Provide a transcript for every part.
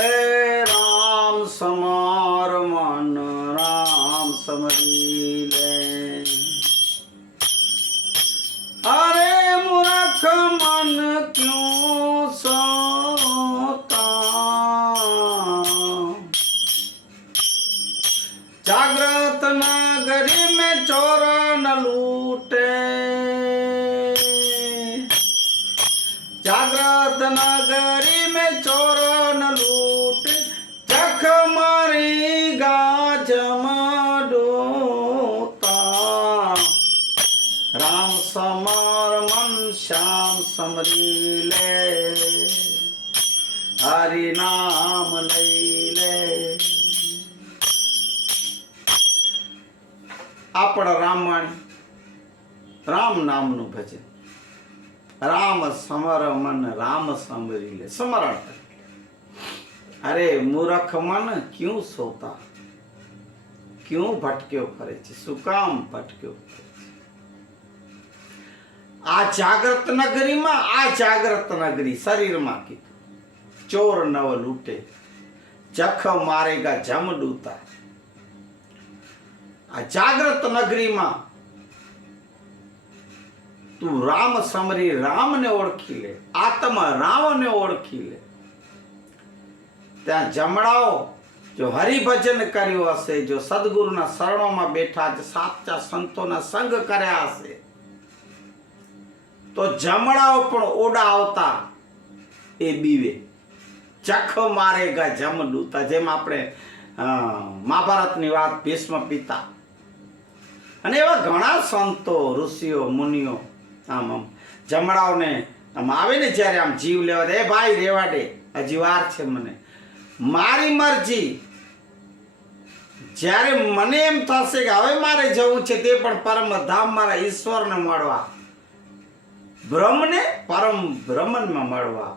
એ રામ સમાર મન રામ સમરી લે. સમરી લે હરી નામ લઈ લે આપણા રામાણી રામ નામનું ભજન. રામ સમર મન, રામ સમરી લે, સમરણ અરે મૂરખ મન ક્યું સોતા? ક્યું ભટક્યો ફરે છે? શું કામ ભટક્યો ફરે આ જાગ્રત નગરીમાં, આ જાગ્રત નગરી શરીરમાં કીધું. ચોર નવ લૂટે, જખ મારેગા જમ ડૂતા. આ જાગ્રત નગરીમાં તું રામ સમરી રામને ઓળખી લે, આત્મા રામને ઓળખી લે. ત્યાં જમણાઓ જો હરિભજન કર્યું હશે, જો સદગુરુના શરણોમાં બેઠા જ સાચા સંતોના સંગ કર્યા હશે. તો જમણાઓ પણ ઓડા આવતા એ બીવે. ચખ મારેગા જમ ડૂતા જેમ આપણે મહાભારતની વાત ભીષ્મ પિતા. અને એવા ઘણા સંતો, ઋષિઓ, મુનિઓ આમ આમ જમણાઓને આમ આવે ને જ્યારે આમ જીવ લેવા "એ ભાઈ રેવા દે હજી વાર છે મને. મારી મરજી. જ્યારે મને એમ થશે કે હવે મારે જવું છે તે પણ પરમ ધામ મારા ઈશ્વરને મળવા. બ્રહ્મને પરમ બ્રહ્મનમાં મળવા.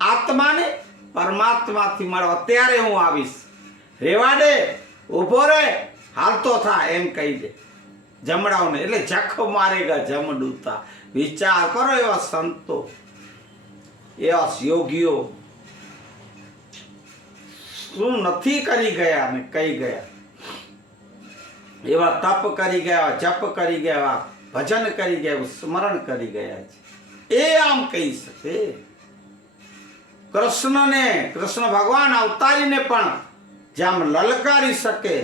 આત્માને પરમાત્માથી મળવા. ત્યારે હું આવીશ. રેવા દે, ઊભો રે હાલતો થા, એમ કહી દે. જમડાઓને એટલે જખ મારેગા જમ ડૂતા વિચાર કરો એવા સંતો, એવા યોગીઓ. શું નથી કરી ગયા ને કહી ગયા? એવા તપ કરી ગયા, જપ કરી ગયા. ભજન કરી ગયા, સ્મરણ કરી ગયા છે. એ આમ કહી શકે. કૃષ્ણને, કૃષ્ણ ભગવાન અવતારીને પણ જેમ લલકારી શકે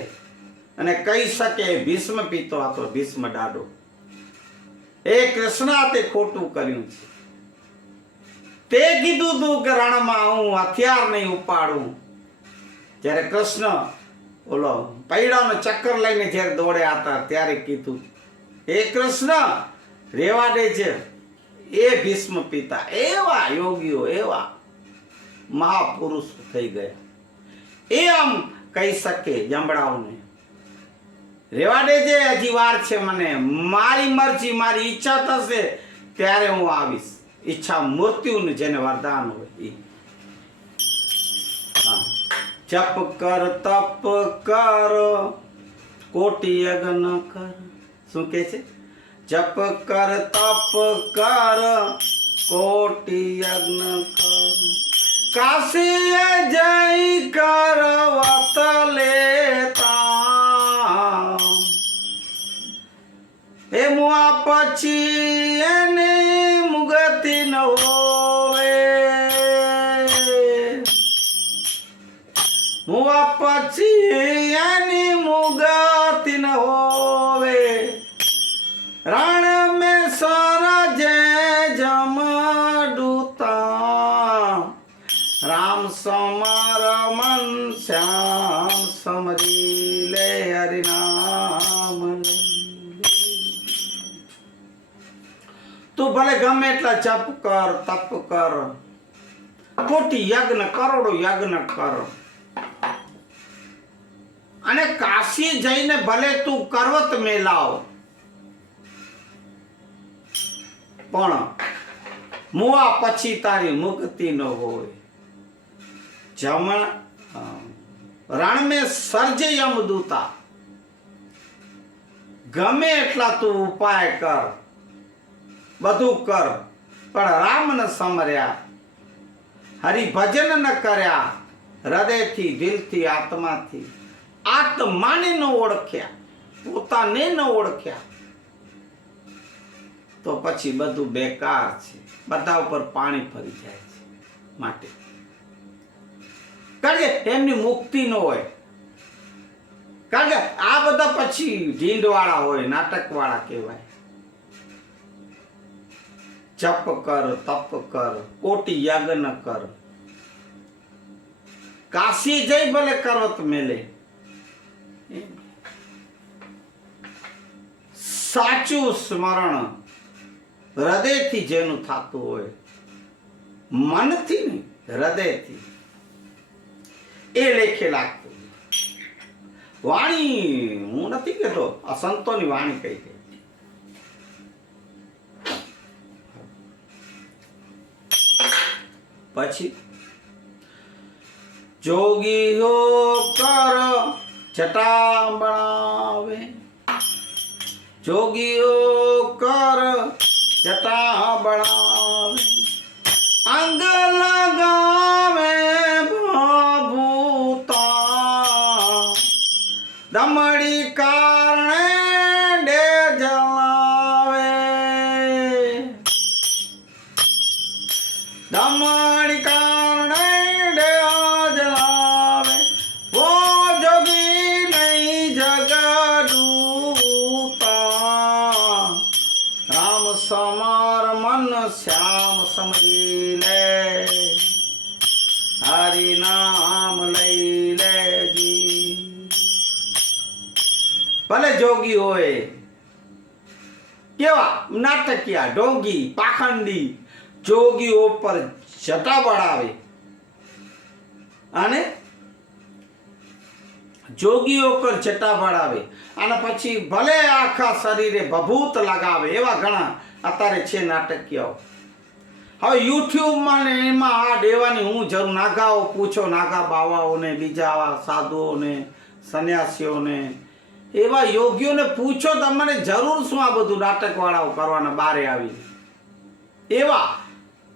અને કહી શકે, ભીષ્મ પીતો હતો ભીષ્મ ડાડો. એ કૃષ્ણ તે ખોટું કર્યું છે. તે કીધું તું કે રણમાં હું હથિયાર નહીં ઉપાડું. જ્યારે કૃષ્ણ ઓલો પૈડાનો ચક્કર લઈને જ્યારે દોડ્યા હતા ત્યારે કીધું હે કૃષ્ણ, રેવા દે છે એ ભીષ્મ પિતા, એવા યોગીઓ, એવા મહાપુરુષ થઈ ગયા. એ આમ કહી શકે જમડાઓને રેવા દેજે, હજી વાર છે મને. મારી મરજી, મારી ઈચ્છા થશે, ત્યારે હું આવીશ. ઈચ્છા મૃત્યુને જેને વરદાન હોય જપ કર, તપ કર, કોટી યજ્ઞ કર. શું કે છે? જપ કર, તપ કર, કોટી યજ્ઞ કર. કાશી જય કર લેતા. એ મુઆ પછી એને મુગતિ ન હોવે મુઆ પછી એની ગમે એટલા જપ કર, તપ કર. કોટી યજ્ઞ કરોડો યજ્ઞ કર. અને કાશી જઈને ભલે તું કરવત મેલાવ. પણ મુવા પછી તારી મુક્તિ ન હોય. જમણ રણ મે સર્જે યમદૂતા ગમે એટલા તું ઉપાય કર. બધું કર. પણ રામ ન સમર્યા. હરિભજન ન કર્યા. હૃદયથી, દિલથી, આત્માથી. આત્માને ન ઓળખ્યા. પોતાને ન ઓળખ્યા. તો પછી બધું બેકાર છે. બધા ઉપર પાણી ફરી જાય છે માટે. કારણ કે એમની મુક્તિ ન હોય. કારણ કે આ બધા પછી ઢીંડવાળા હોય, નાટકવાળા કહેવાય. જપ કર તપ કર કોટી યજ્ઞ કર કાશી જઈ ભલે કરવત મેલે એમ. સાચું સ્મરણ હૃદયથી જેનું થતું હોય, મનથી નહીં, હૃદયથી. એ લેખે લાગતું. વાણી, હું નથી કહેતો, આ સંતોની વાણી કહી પછી? જોગીઓ કર જટા બનાવે જોગીઓ કર જટા બનાવે અંગ લગાવે. નાટકિયા ઢોંગી પાખંડી જોગીઓ પર જટા બળાવે. અને જોગીઓ પર જટા બળાવે. અને પછી ભલે આખા શરીરે ભભૂત લગાવે એવા ઘણા અત્યારે છે નાટકીયાઓ. હવે યુટ્યુબમાં ને એમાં આ દેવાની હું જરૂર નાગાઓ પૂછો, નાગા બાવાઓને, બીજા સાધુઓને, સંન્યાસીઓને એવા યોગીઓને પૂછો તમને જરૂર શું આ બધું નાટકવાળાઓ કરવાના બારે આવી. એવા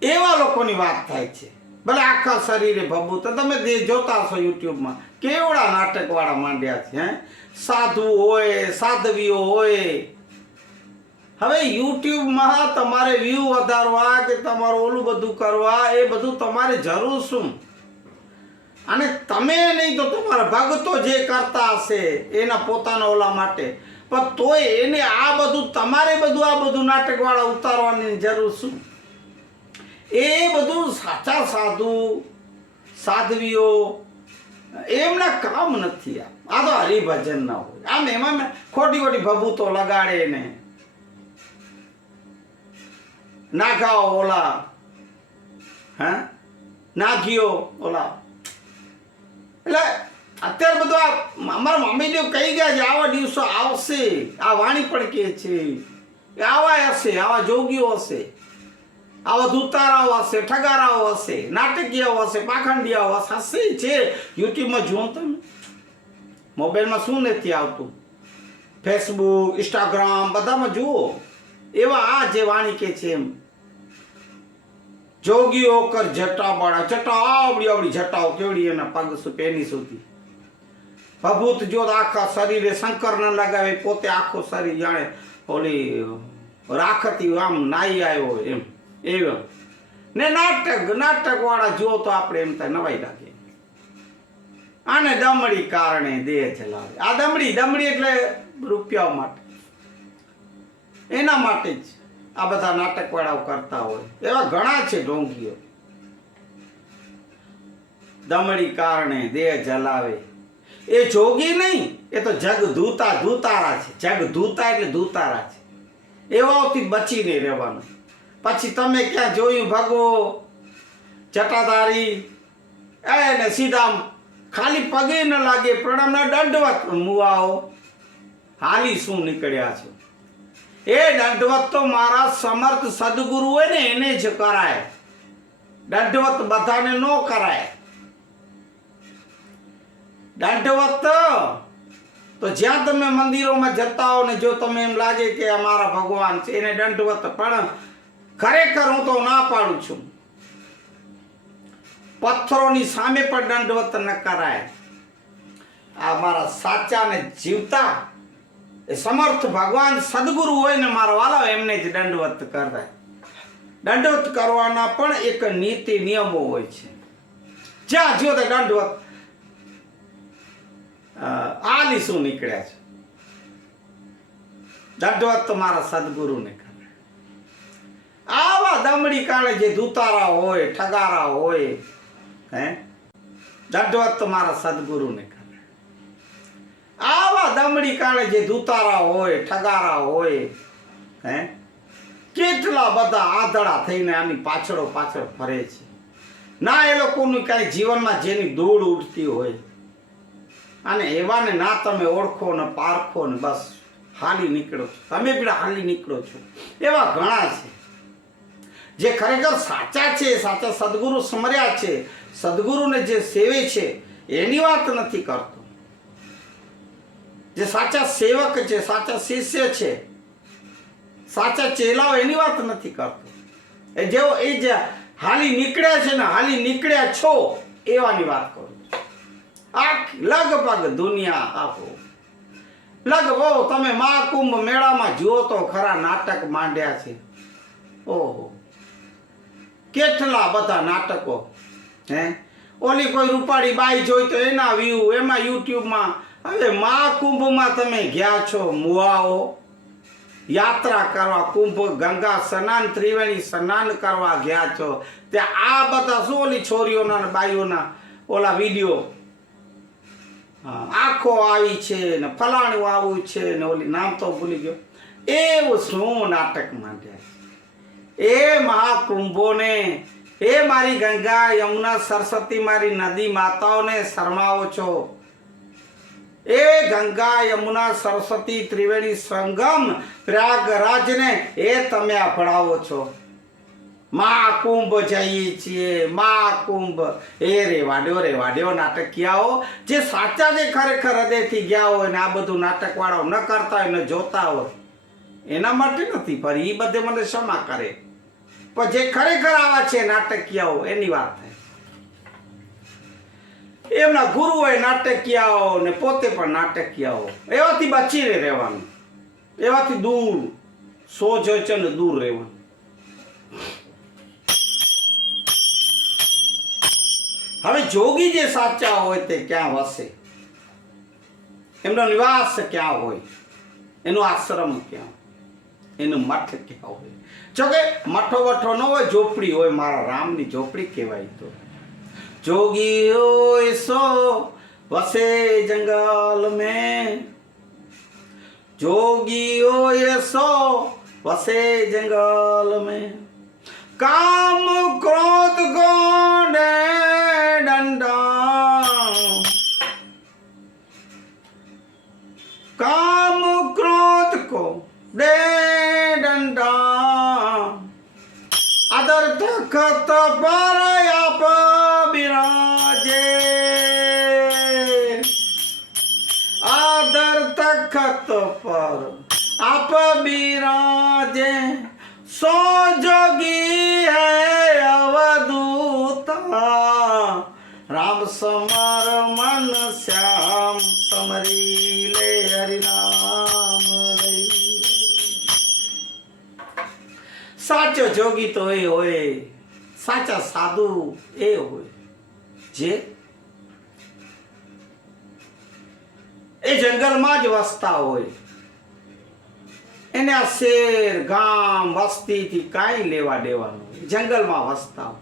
એવા લોકોની વાત થાય છે. ભલે આખા શરીરે ભબુ તો તમે જોતા હશો યુટ્યુબમાં, કેવડા નાટકવાળા માંડ્યા છે, હે? સાધુ હોય, સાધવીઓ હોય. હવે યુટ્યુબમાં તમારે વ્યૂ વધારવા કે તમારું ઓલું બધું કરવા, એ બધું તમારે જરૂર શું? અને તમે નહીં તો તમારા ભક્તો જે કરતા હશે એના પોતાના ઓલા માટે. પણ તોય એને આ બધું, તમારે બધું આ બધું નાટકવાળા ઉતારવાની જરૂર શું? એ બધું સાચા સાધુ, સાધવીઓ, એમના કામ નથી આ. આ તો હરિભજન ના હોય. આમ એમાં ખોટી ખોટી ભભૂતો લગાડે ને. નાખાઓ ઓલા, હે? નાખ્યો ઓલા. એટલે અત્યારે બધું આ અમારા મમ્મીદેવ કહી ગયા છે, આવા દિવસો આવશે. આ વાણી પણ કહે છે. આવા હશે, આવા જોગીઓ હશે. આવા દૂતારાઓ હશે, ઠગારાઓ હશે, નાટકીયાઓ હશે, પાખંડિયાઓ હશે. હશે છે. યુટ્યુબમાં જુઓ તમે. મોબાઈલમાં શું નથી આવતું? ફેસબુક ઇન્સ્ટાગ્રામ બધામાં જુઓ. એવા આ જે વાણી કે છે એમ. જોગીઓ કર જટા બાળા. જટા આવડી આવડી, જટાઓ કેવડી એના પગ સુ પેની સુધી ભભૂત જો આખા શરીરે શંકર ન લગાવે, પોતે આખો શરીર જાણે ઓલી રાખતી આમ નાઈ આવ્યો એમ. એમ ને નાટક નાટક વાળા જો તો આપણે એમ થાય નવાઈ લાગે. આને દમડી કારણે દેહ ચલાવે. આ દમડી દમડી એટલે રૂપિયા માટે. એના માટે જ. આ બધા નાટકવાળાઓ કરતા હોય. એવા ઘણા છે ઢોંગીઓ. દમડી કારણે દેહ જલાવે. એ જોગી નહીં, એ તો જગ ધૂતા ધૂતારા છે. જગ ધૂતા એટલે ધૂતારા છે. એવાઓથી બચીને રહેવાનું. પછી તમે ક્યાં જોયું ભગવો જટાધારી. એને સીધા ખાલી પગે ન લાગે, પ્રણામના દંડવત મુવાઓ. હાલી શું નીકળ્યા છો? એ દંડવત તો મારા સમર્થ સદગુરુ હોય ને એને જ કરાય. દંડવત બધાને ન કરાય. દંડવત તો જ્યાં તમે મંદિરોમાં જતા હો ને જો તમે એમ લાગે કે અમારા ભગવાન છે, એને દંડવત પણ ખરેખર હું તો ના પાડું છું. પથ્થરોની સામે પણ દંડવત ન કરાય. આ મારા સાચા ને જીવતા એ સમર્થ ભગવાન સદગુરુ હોય ને મારા વાલા એમને જ દંડવત કરાય દંડવત કરવાના પણ એક નીતિ નિયમો હોય છે. જ્યાં જો તે દંડવત આ શું નીકળ્યા છે. દંડવત મારા સદગુરુને કરે. આવા દમડી કાળે જે દૂતારા હોય, ઠગારા હોય, હે, દંડવત મારા સદગુરુને કરે દમડી કાળે જે દૂતારા હોય, ઠગારા હોય, હે? કેટલા બધા આધળા થઈને આની પાછળો પાછળ ફરે છે. ના, એ લોકોનું કાંઈ જીવનમાં જેની ધૂળ ઉઠતી હોય. અને એવાને ના તમે ઓળખો ને પારખો ને બસ હાલી નીકળો છો. તમે પણ હાલી નીકળો છો. એવા ઘણા છે. જે ખરેખર સાચા છે, સાચા સદગુરુ સમર્યા છે. સદગુરુને જે સેવે છે, એની વાત નથી કરતો. જે સાચા સેવક છે, સાચા શિષ્ય છે. સાચા ચેલાઓ એની વાત નથી કરતો. એ જેવો એ જે હાલી નીકળ્યા છે ને હાલી નીકળ્યા છો, એવાની વાત કરું આ લગભગ દુનિયા આપો લગભગ તમે મહાકુંભ મેળામાં જુઓ તો ખરા નાટક માંડ્યા છે. ઓહો. કેટલા બધા નાટકો. હે? ઓલી કોઈ રૂપાળી બાઈ જોઈ તો એના વ્યૂ એમાં યુટ્યુબમાં હવે મહાકુંભમાં તમે ગયા છો મુવાઓ યાત્રા કરવા કુંભ ગંગા સ્નાન ત્રિવેણી સ્નાન કરવા ગયા છો. ત્યાં આ બધા શું ઓલી છોરીઓના ને બાઈઓના ઓલા વીડિયો? આખો આવી છે ને ફલાણું આવું છે ને ઓલી નામ તો ભૂલી ગયો. એવું શું નાટક માંડ્યા એ મહાકુંભોને એ મારી ગંગા યમુના સરસ્વતી મારી નદી માતાઓને શરમાવો છો. એ ગંગા યમુના સરસ્વતી ત્રિવેણી સંગમ પ્રયાગરાજને એ તમે અપડાવો છો. મા કુંભ જઈએ છીએ મહાકુંભ એ રેવાડ્યો રેવાડ્યો નાટકિયાઓ, જે સાચા જે ખરેખર હૃદયથી ગયા હોય ને આ બધું નાટકવાળાઓ ન કરતા હોય ને જોતા હોય, એના માટે નથી, પણ એ બધે મને ક્ષમા કરે. પણ જે ખરેખર આવા છે નાટકિયાઓ, એની વાત. એમના ગુરુ હોય નાટકીયાઓ ને પોતે પણ નાટકીયાઓ એવાથી બચીને રહેવાનું. એવાથી દૂર સો છે ને દૂર રહેવાનું. હવે જોગી જે સાચા હોય તે ક્યાં વસે? એમનો નિવાસ ક્યાં હોય? એનો આશ્રમ ક્યાં એનું મઠ ક્યાં હોય? જોકે મઠો વઠો ન હોય, ઝોપડી હોય, મારા રામની ઝોપડી કહેવાય તો. जोगियो सो बसे जंगल में जोगियो सो बसे जंगल में काम क्रोध गौण डंडा काम क्रोध को डे डंडा अदर तखत पर તખત પર આપ બિરાજે સો જોગી હૈ અવધૂતા. રામ સમાર મન શ્યામ સમરી લે હરિનામ સાચો જોગી તો એ હોય, સાચા સાધુ એ હોય. જે એ જંગલમાં જ વસતા હોય. એને આ શેર, ગામ, વસ્તીથી કાંઈ લેવા દેવાનું. જંગલમાં વસતા હોય.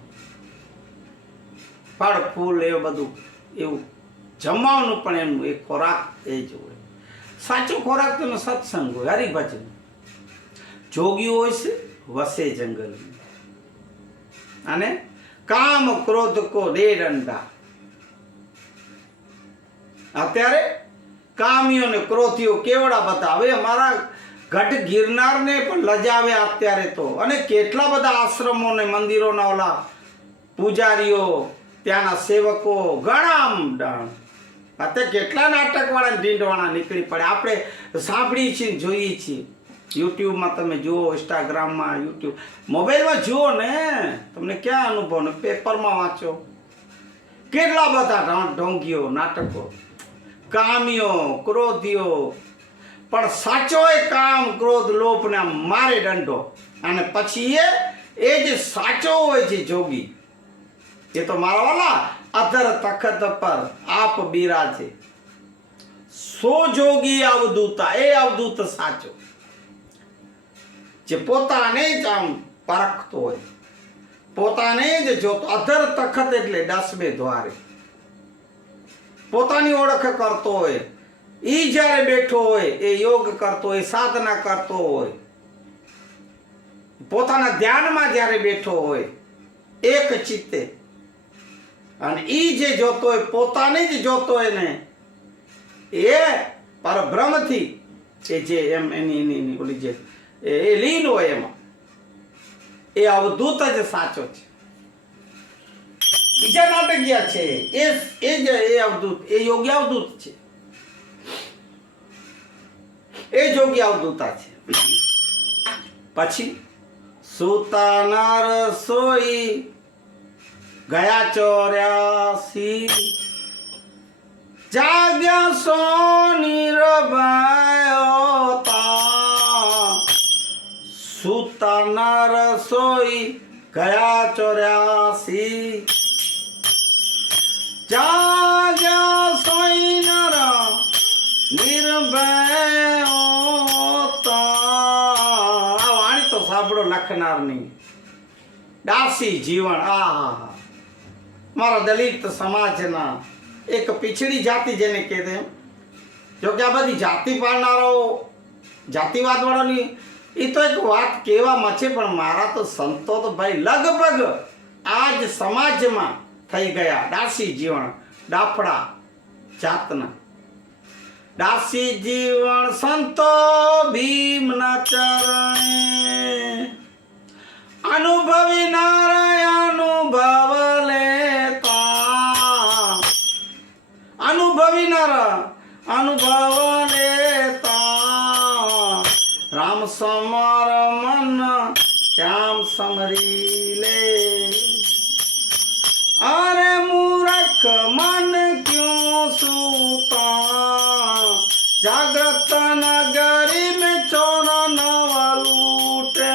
ફળ, ફૂલ, એ બધું એવું જમવાનું પણ એનું એ ખોરાક એ જ હોય. સાચો ખોરાક તો સત્સંગ હોય, હરિભજન. જોગ્યું હોય છે વસે જંગલ અને કામ, ક્રોધ કો દે અત્યારે કામીઓ ને ક્રોધીઓ કેવડા બધા હવે અમારા ગઢ ગિરનારને પણ લજાવ્યા અત્યારે તો. અને કેટલા બધા આશ્રમો ને મંદિરોના ઓલા પૂજારીઓ, ત્યાંના સેવકો ઘણા અત્યારે કેટલા નાટકવાળા ઢીંડવાળા નીકળી પડે? આપણે સાંભળીએ છીએ જોઈએ છીએ. યુટ્યુબમાં તમે જુઓ ઇન્સ્ટાગ્રામમાં યુટ્યુબ મોબાઈલમાં જુઓ ને, તમને ક્યાં અનુભવ? ને પેપરમાં વાંચો. કેટલા બધા ઢોંગીઓ નાટકો. કામીઓ ક્રોધ્યો. પણ સાચો એ કામ ક્રોધ લોભને મારે દંડો. અને પછી એ એ જે સાચો હોય છે જોગી, એ તો મારા ઓલા અધર તખત પર આપ બીરા છે. સો જોગી અવધૂતા, એ અવધૂત સાચો. જે પોતાને જ આમ પરખતો હોય. પોતાને જ જોતો, અધર તખત એટલે દસમે દ્વારે. પોતાની ઓળખ કરતો હોય એ જ્યારે બેઠો હોય, એ યોગ કરતો હોય, સાધના કરતો હોય, પોતાના ધ્યાનમાં જ્યારે બેઠો હોય, એક ચિત્તે. અને એ જે જોતો હોય, પોતાને જ જોતો હોય ને, એ પરબ્રહ્મથી, એ જે એમ એની એની ઓલી જે એ લીન હોય એમાં. એ અવધૂત જ સાચો છે. બીજા નાટકીય છે એ એ જ એ અવધૂત એ યોગ્ય અવધૂત છે એ યોગ્ય અવધૂતા છે પછી સુતાના રસોઈ ગયા ચોર્યાસી જાગ્યા સોની રબાયો તા સુતાના રસોઈ ગયા ચોર્યાસી જાગ્યા સોઈ નર નિર્ભયો આ વાણી તો સાંભળો લખનારની. દાસી જીવન, આ મારા દલિત સમાજના એક પીછડી જાતિ જેને કહેતે જો કે આ બધી જાતિ પાડનારો જાતિવાદવાળાની એ તો એક વાત કહેવામાં છે, પણ મારા તો સંતો તો ભાઈ લગભગ આજ સમાજમાં થઈ ગયા. દાસી જીવન, ડાફડા જાતના. દાસી જીવન સંતો ભીમના ચરણે. અનુભવી નારાયણ અનુભવ લેતા. અનુભવી નર અનુભવ લેતા. રામ સમર મન શ્યામ સમરી લે. अरे मूर्ख मन क्यों सूता? जागृत नगरी में चोर न लूटे।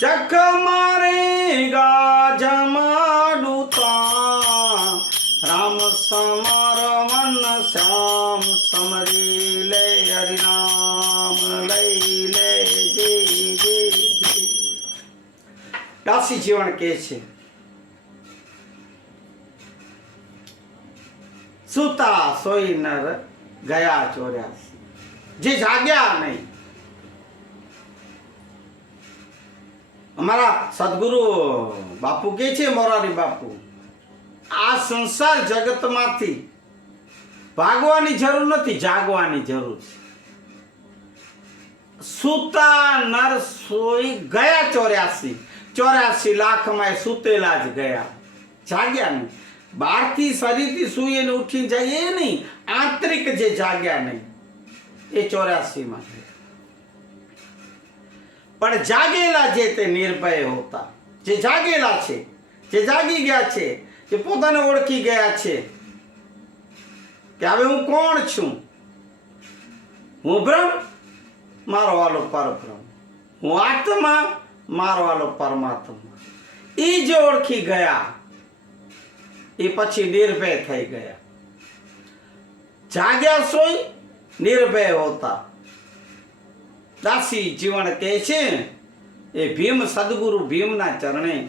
जख मारेगा जमा દાસી જીવન કે છે. સુતા સોઈ નર ગયા ચોર્યાસી. જે જાગ્યા નહીં. અમારા સદગુરુ બાપુ કે છે, મોરારી બાપુ, આ સંસાર જગતમાંથી ભાગવાની જરૂર નથી, જાગવાની જરૂર છે. સુતા નર સોઈ ગયા ચોર્યાસી. ચોર્યાસી લાખમાં સૂતેલા જ ગયા. જાગ્યા નહીં. બહારથી શરીરથી સૂઈને ઉઠીને જાય એ નહીં. આંતરિક જે જાગ્યા નહીં, એ ચોરાસીમાં પણ જાગેલા જે તે નિર્ભય હોતા, જે જાગેલા છે, જે જાગી ગયા છે જે પોતાને ઓળખી ગયા છે કે હવે હું કોણ છું? હું બ્રહ્મ? મારો વાલો પરબ્રહ્મ હું આત્મા મારો વાલો પરમાત્મા. એ જે ઓળખી ગયા એ પછી નિર્ભય થઈ ગયા. જાગ્યા સોય નિર્ભય હોતા. દાસી જીવન કહે છે, એ ભીમ સદગુરુ ભીમના ચરણે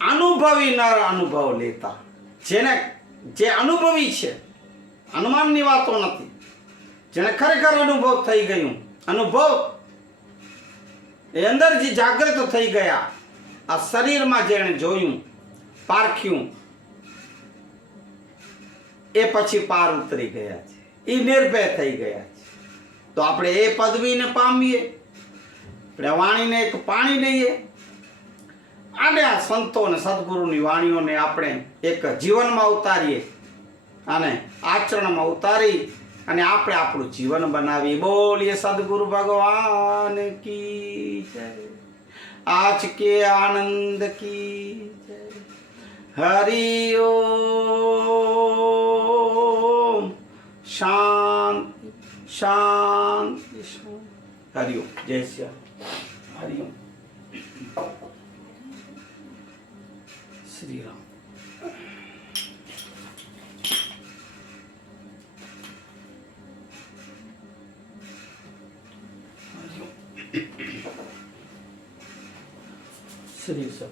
અનુભવી નર અનુભવ લેતા. જેને, જે અનુભવી છે અનુમાનની વાતો નથી. જેને ખરેખર અનુભવ થઈ ગયું, અનુભવ એ અંદર જે જાગૃત થઈ ગયા, આ શરીરમાં જેણે જોયું, પારખ્યું, એ પછી પાર ઉતરી ગયા છે. એ નિર્ભય થઈ ગયા છે. તો આપણે એ પદવીને પામીએ, આપણે વાણીને એક પાણી લઈએ અને આ સંતો અને સદગુરુની વાણીઓને આપણે એક જીવનમાં ઉતારીએ અને આચરણમાં ઉતારી અને આપણે આપણું જીવન બનાવી બોલીએ, સદગુરુ ભગવાન કી જય. આજ કે આનંદ કી જય. હરિઓ શાંત શાંત હરિઓ જય શ્યામ isso.